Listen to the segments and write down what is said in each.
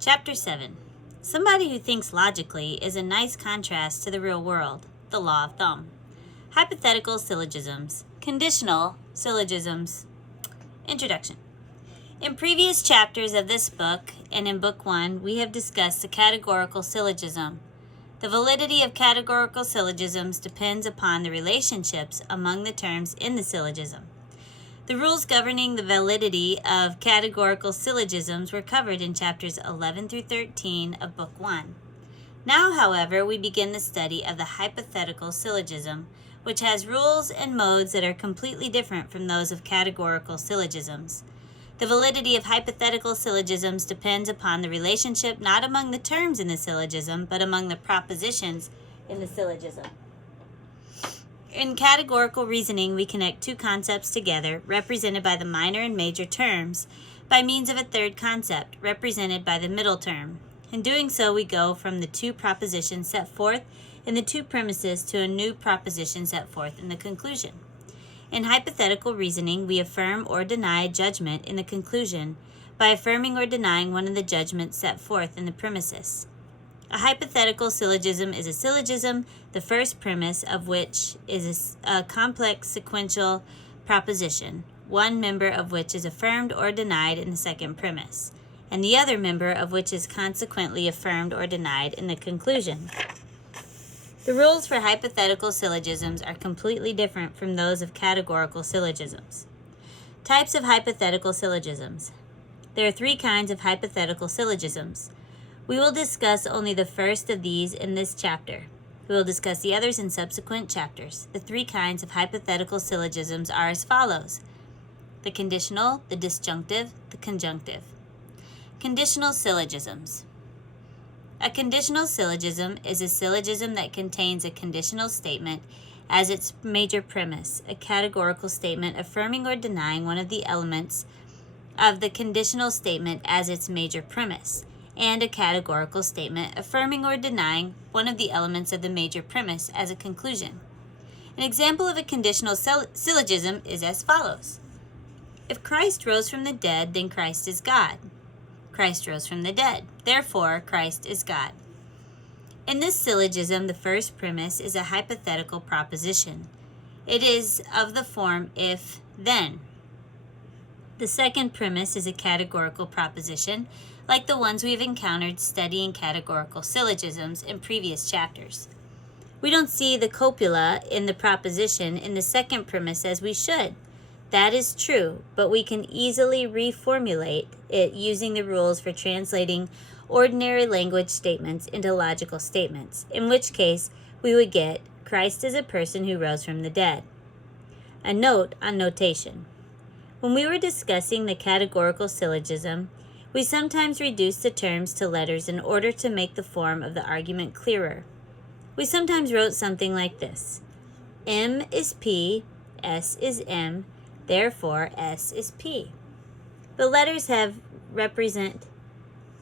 Chapter 7. Somebody who thinks logically is a nice contrast to the real world, the law of thumb. Hypothetical syllogisms. Conditional syllogisms. Introduction. In previous chapters of this book and in Book 1, we have discussed the categorical syllogism. The validity of categorical syllogisms depends upon the relationships among the terms in the syllogism. The rules governing the validity of categorical syllogisms were covered in chapters 11 through 13 of Book 1. Now, however, we begin the study of the hypothetical syllogism, which has rules and modes that are completely different from those of categorical syllogisms. The validity of hypothetical syllogisms depends upon the relationship not among the terms in the syllogism, but among the propositions in the syllogism. In categorical reasoning, we connect two concepts together, represented by the minor and major terms, by means of a third concept, represented by the middle term. In doing so, we go from the two propositions set forth in the two premises to a new proposition set forth in the conclusion. In hypothetical reasoning, we affirm or deny judgment in the conclusion by affirming or denying one of the judgments set forth in the premises. A hypothetical syllogism is a syllogism, the first premise of which is a complex sequential proposition, one member of which is affirmed or denied in the second premise, and the other member of which is consequently affirmed or denied in the conclusion. The rules for hypothetical syllogisms are completely different from those of categorical syllogisms. Types of hypothetical syllogisms. There are three kinds of hypothetical syllogisms. We will discuss only the first of these in this chapter. We will discuss the others in subsequent chapters. The three kinds of hypothetical syllogisms are as follows: the conditional, the disjunctive, the conjunctive. Conditional syllogisms. A conditional syllogism is a syllogism that contains a conditional statement as its major premise, a categorical statement affirming or denying one of the elements of the conditional statement as its major premise, and a categorical statement affirming or denying one of the elements of the major premise as a conclusion. An example of a conditional syllogism is as follows: if Christ rose from the dead, then Christ is God. Christ rose from the dead, therefore Christ is God. In this syllogism, the first premise is a hypothetical proposition. It is of the form if, then. The second premise is a categorical proposition, like the ones we have encountered studying categorical syllogisms in previous chapters. We don't see the copula in the proposition in the second premise as we should. That is true, but we can easily reformulate it using the rules for translating ordinary language statements into logical statements, in which case we would get Christ is a person who rose from the dead. A note on notation. When we were discussing the categorical syllogism, we sometimes reduced the terms to letters in order to make the form of the argument clearer. We sometimes wrote something like this: M is P, S is M, therefore S is P. The letters represent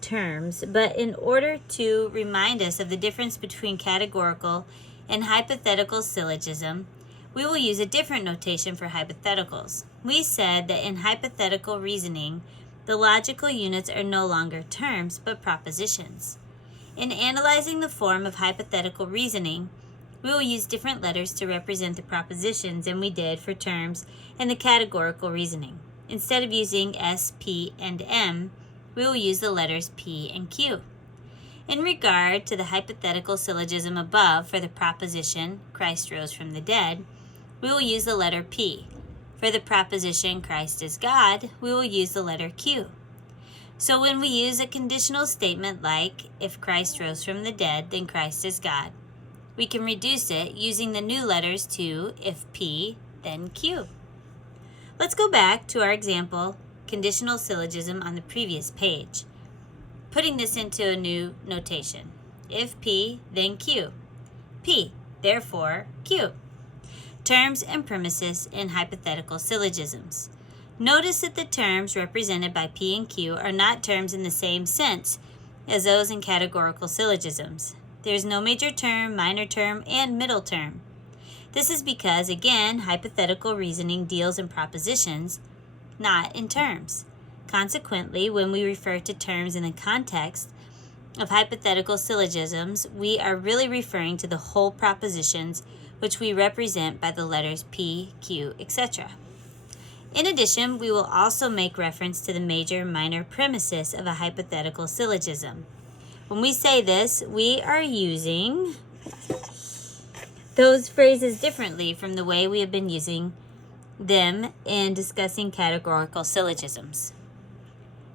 terms, but in order to remind us of the difference between categorical and hypothetical syllogism, we will use a different notation for hypotheticals. We said that in hypothetical reasoning, the logical units are no longer terms, but propositions. In analyzing the form of hypothetical reasoning, we will use different letters to represent the propositions than we did for terms in the categorical reasoning. Instead of using S, P, and M, we will use the letters P and Q. In regard to the hypothetical syllogism above for the proposition Christ rose from the dead, we will use the letter P. For the proposition Christ is God, we will use the letter Q. So when we use a conditional statement like, if Christ rose from the dead, then Christ is God, we can reduce it using the new letters to if P, then Q. Let's go back to our example, conditional syllogism on the previous page, putting this into a new notation. If P, then Q. P, therefore Q. Terms and premises in hypothetical syllogisms. Notice that the terms represented by P and Q are not terms in the same sense as those in categorical syllogisms. There is no major term, minor term, and middle term. This is because, again, hypothetical reasoning deals in propositions, not in terms. Consequently, when we refer to terms in the context of hypothetical syllogisms, we are really referring to the whole propositions which we represent by the letters P, Q, etc. In addition, we will also make reference to the major and minor premises of a hypothetical syllogism. When we say this, we are using those phrases differently from the way we have been using them in discussing categorical syllogisms.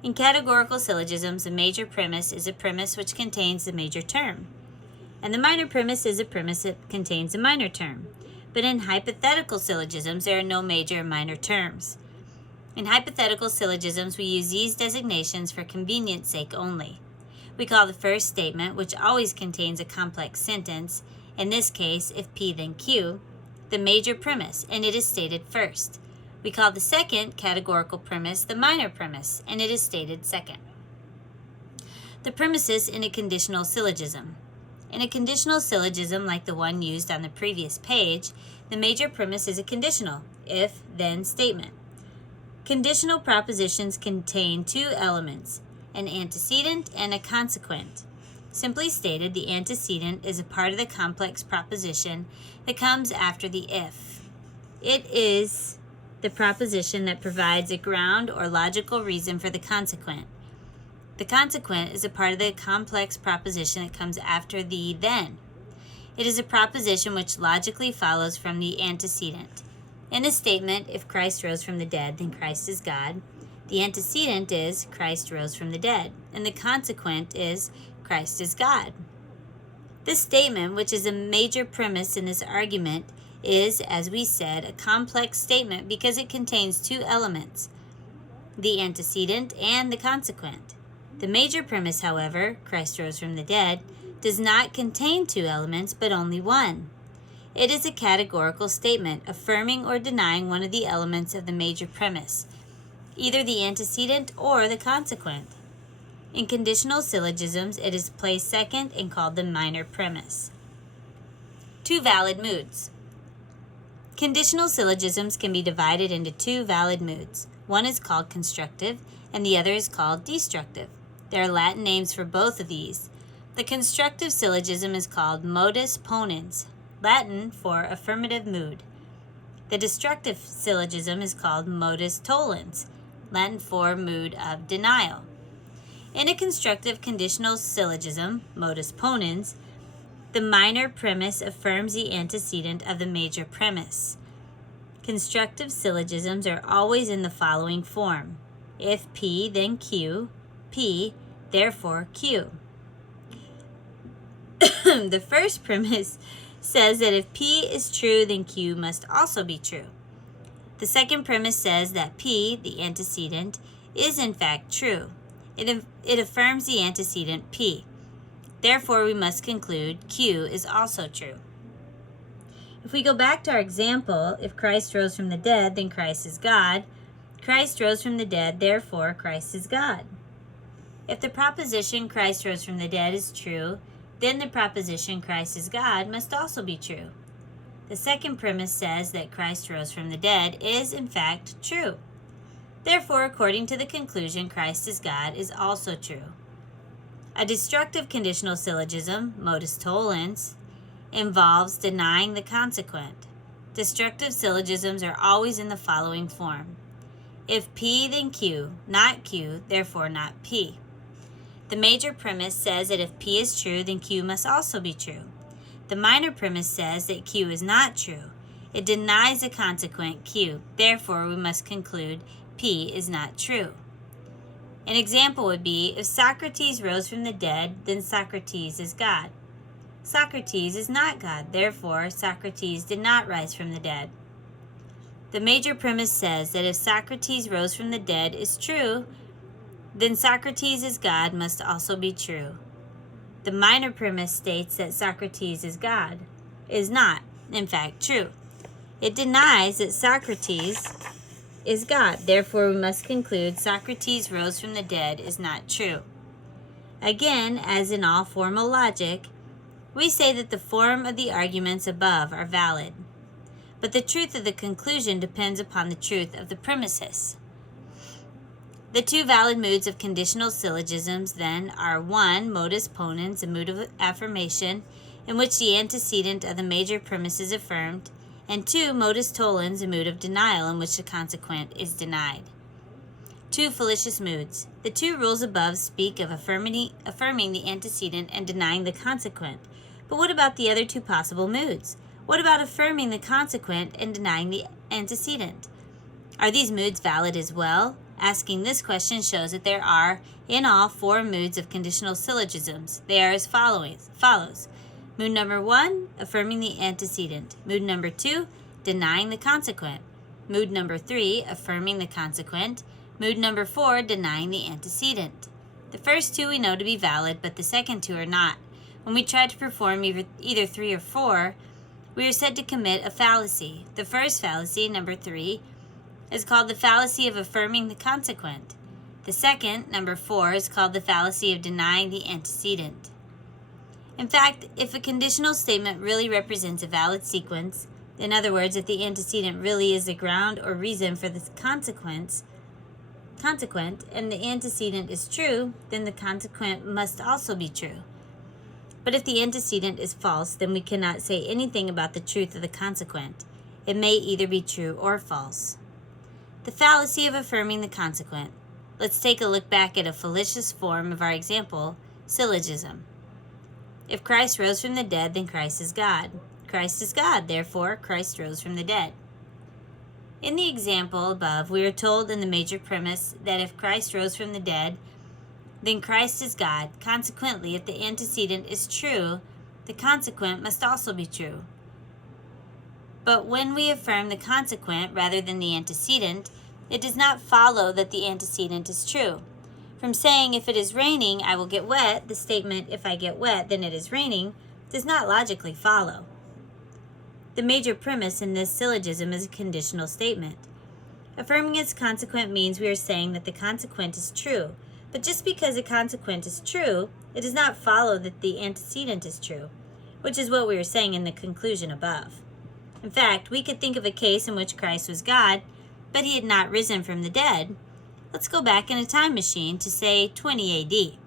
In categorical syllogisms, a major premise is a premise which contains the major term, and the minor premise is a premise that contains a minor term. But in hypothetical syllogisms, there are no major and minor terms. In hypothetical syllogisms, we use these designations for convenience sake only. We call the first statement, which always contains a complex sentence, in this case, if P then Q, the major premise, and it is stated first. We call the second categorical premise the minor premise, and it is stated second. The premises in a conditional syllogism. In a conditional syllogism like the one used on the previous page, the major premise is a conditional, if-then statement. Conditional propositions contain two elements, an antecedent and a consequent. Simply stated, the antecedent is a part of the complex proposition that comes after the if. It is the proposition that provides a ground or logical reason for the consequent. The consequent is a part of the complex proposition that comes after the then. It is a proposition which logically follows from the antecedent. In the statement, if Christ rose from the dead, then Christ is God, the antecedent is Christ rose from the dead, and the consequent is Christ is God. This statement, which is a major premise in this argument, is, as we said, a complex statement because it contains two elements, the antecedent and the consequent. The major premise, however, Christ rose from the dead, does not contain two elements but only one. It is a categorical statement, affirming or denying one of the elements of the major premise, either the antecedent or the consequent. In conditional syllogisms, it is placed second and called the minor premise. Two valid moods. Conditional syllogisms can be divided into two valid moods. One is called constructive, and the other is called destructive. There are Latin names for both of these. The constructive syllogism is called modus ponens, Latin for affirmative mood. The destructive syllogism is called modus tollens, Latin for mood of denial. In a constructive conditional syllogism, modus ponens, the minor premise affirms the antecedent of the major premise. Constructive syllogisms are always in the following form: if P, then Q, P, therefore Q. The first premise says that if P is true, then Q must also be true. The second premise says that P, the antecedent, is in fact true. It affirms the antecedent P. Therefore, we must conclude Q is also true. If we go back to our example, if Christ rose from the dead, then Christ is God. Christ rose from the dead, therefore Christ is God. If the proposition Christ rose from the dead is true, then the proposition Christ is God must also be true. The second premise says that Christ rose from the dead is in fact true. Therefore, according to the conclusion Christ is God is also true. A destructive conditional syllogism, modus tollens, involves denying the consequent. Destructive syllogisms are always in the following form: if P, then Q, not Q, therefore not P. The major premise says that if P is true, then Q must also be true. The minor premise says that Q is not true. It denies the consequent Q. Therefore, we must conclude P is not true. An example would be, if Socrates rose from the dead, then Socrates is God. Socrates is not God. Therefore, Socrates did not rise from the dead. The major premise says that if Socrates rose from the dead is true, then Socrates is God must also be true. The minor premise states that Socrates is God is not, in fact, true. It denies that Socrates is God. Therefore, we must conclude Socrates rose from the dead is not true. Again, as in all formal logic, we say that the form of the arguments above are valid, but the truth of the conclusion depends upon the truth of the premises. The two valid moods of conditional syllogisms, then, are 1. Modus ponens, a mood of affirmation, in which the antecedent of the major premise is affirmed, and 2. Modus tollens, a mood of denial, in which the consequent is denied. 2 fallacious moods. The two rules above speak of affirming the antecedent and denying the consequent. But what about the other two possible moods? What about affirming the consequent and denying the antecedent? Are these moods valid as well? Asking this question shows that there are, in all, 4 moods of conditional syllogisms. They are as follows. Mood number 1, affirming the antecedent. Mood number 2, denying the consequent. Mood number 3, affirming the consequent. Mood number 4, denying the antecedent. The first 2 we know to be valid, but the second 2 are not. When we try to perform either 3 or 4, we are said to commit a fallacy. The first fallacy, number 3, is called the fallacy of affirming the consequent. The second, number 4, is called the fallacy of denying the antecedent. In fact, if a conditional statement really represents a valid sequence, in other words, if the antecedent really is the ground or reason for the consequent, and the antecedent is true, then the consequent must also be true. But if the antecedent is false, then we cannot say anything about the truth of the consequent. It may either be true or false. The fallacy of affirming the consequent. Let's take a look back at a fallacious form of our example, syllogism. If Christ rose from the dead, then Christ is God. Christ is God, therefore Christ rose from the dead. In the example above, we are told in the major premise that if Christ rose from the dead, then Christ is God. Consequently, if the antecedent is true, the consequent must also be true. But when we affirm the consequent rather than the antecedent, it does not follow that the antecedent is true. From saying, if it is raining, I will get wet, the statement, if I get wet, then it is raining, does not logically follow. The major premise in this syllogism is a conditional statement. Affirming its consequent means we are saying that the consequent is true. But just because a consequent is true, it does not follow that the antecedent is true, which is what we were saying in the conclusion above. In fact, we could think of a case in which Christ was God, but he had not risen from the dead. Let's go back in a time machine to, say, 20 AD,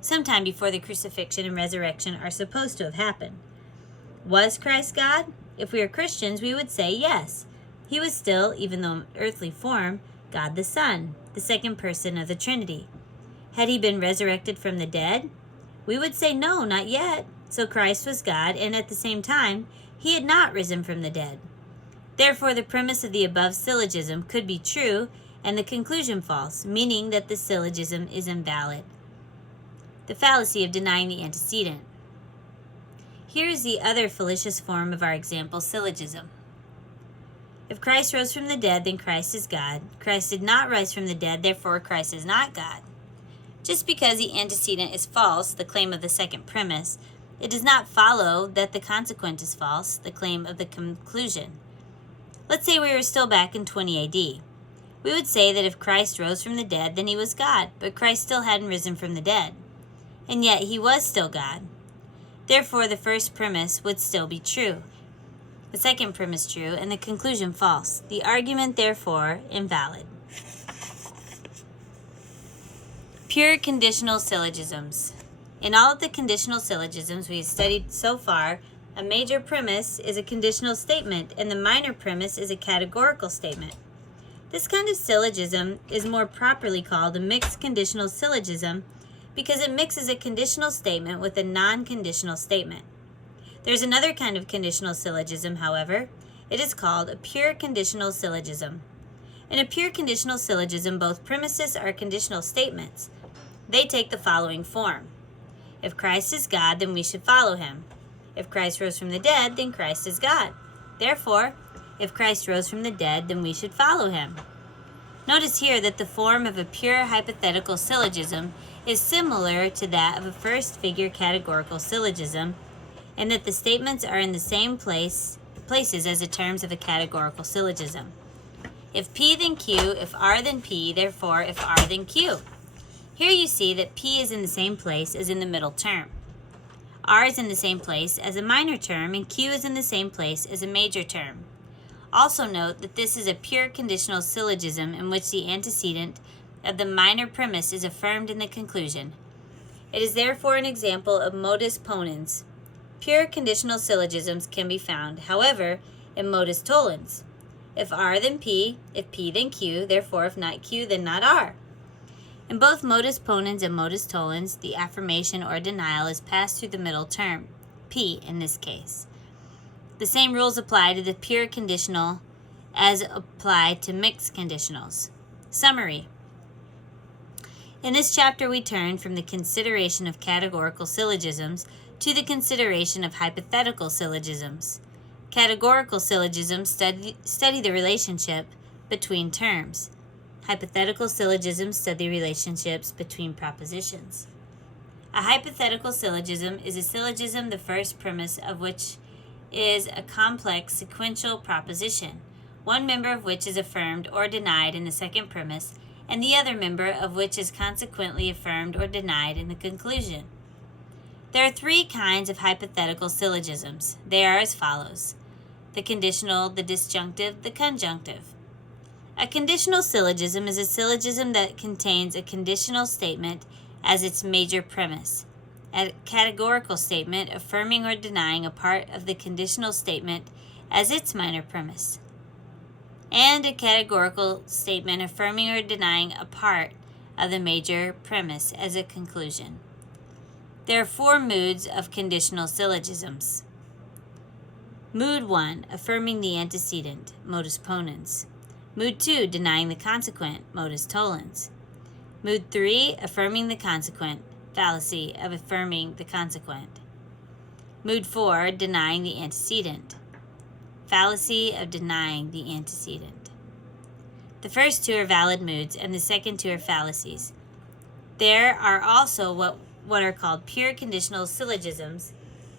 sometime before the crucifixion and resurrection are supposed to have happened. Was Christ God? If we are Christians, we would say yes. He was still, even though in earthly form, God the Son, the second person of the Trinity. Had he been resurrected from the dead? We would say no, not yet. So Christ was God, and at the same time, he had not risen from the dead. Therefore, the premise of the above syllogism could be true and the conclusion false, meaning that the syllogism is invalid. The fallacy of denying the antecedent. Here is the other fallacious form of our example syllogism. If Christ rose from the dead, then Christ is God. Christ did not rise from the dead, therefore Christ is not God. Just because the antecedent is false, the claim of the second premise, it does not follow that the consequent is false, the claim of the conclusion. Let's say we were still back in 20 AD. We would say that if Christ rose from the dead, then he was God, but Christ still hadn't risen from the dead. And yet he was still God. Therefore, the first premise would still be true, the second premise true, and the conclusion false. The argument, therefore, invalid. Pure conditional syllogisms. In all of the conditional syllogisms we have studied so far, a major premise is a conditional statement, and the minor premise is a categorical statement. This kind of syllogism is more properly called a mixed conditional syllogism because it mixes a conditional statement with a non-conditional statement. There's another kind of conditional syllogism, however. It is called a pure conditional syllogism. In a pure conditional syllogism, both premises are conditional statements. They take the following form. If Christ is God, then we should follow him. If Christ rose from the dead, then Christ is God. Therefore, if Christ rose from the dead, then we should follow him. Notice here that the form of a pure hypothetical syllogism is similar to that of a first-figure categorical syllogism, and that the statements are in the same places as the terms of a categorical syllogism. If P then Q, if R then P, therefore if R then Q. Here you see that P is in the same place as in the middle term. R is in the same place as a minor term, and Q is in the same place as a major term. Also note that this is a pure conditional syllogism in which the antecedent of the minor premise is affirmed in the conclusion. It is therefore an example of modus ponens. Pure conditional syllogisms can be found, however, in modus tollens. If R, then P. If P, then Q. Therefore, if not Q, then not R. In both modus ponens and modus tollens, the affirmation or denial is passed through the middle term, P in this case. The same rules apply to the pure conditional as apply to mixed conditionals. Summary. In this chapter, we turn from the consideration of categorical syllogisms to the consideration of hypothetical syllogisms. Categorical syllogisms study the relationship between terms. Hypothetical syllogisms study relationships between propositions. A hypothetical syllogism is a syllogism the first premise of which is a complex sequential proposition, one member of which is affirmed or denied in the second premise, and the other member of which is consequently affirmed or denied in the conclusion. There are three kinds of hypothetical syllogisms. They are as follows: the conditional, the disjunctive, the conjunctive. A conditional syllogism is a syllogism that contains a conditional statement as its major premise, a categorical statement affirming or denying a part of the conditional statement as its minor premise, and a categorical statement affirming or denying a part of the major premise as a conclusion. There are four moods of conditional syllogisms. Mood 1, affirming the antecedent, modus ponens. Mood 2, denying the consequent, modus tollens. Mood 3, affirming the consequent, fallacy of affirming the consequent. Mood 4, denying the antecedent, fallacy of denying the antecedent. The first two are valid moods, and the second two are fallacies. There are also what are called pure conditional syllogisms,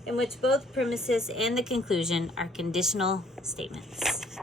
in which both premises and the conclusion are conditional statements.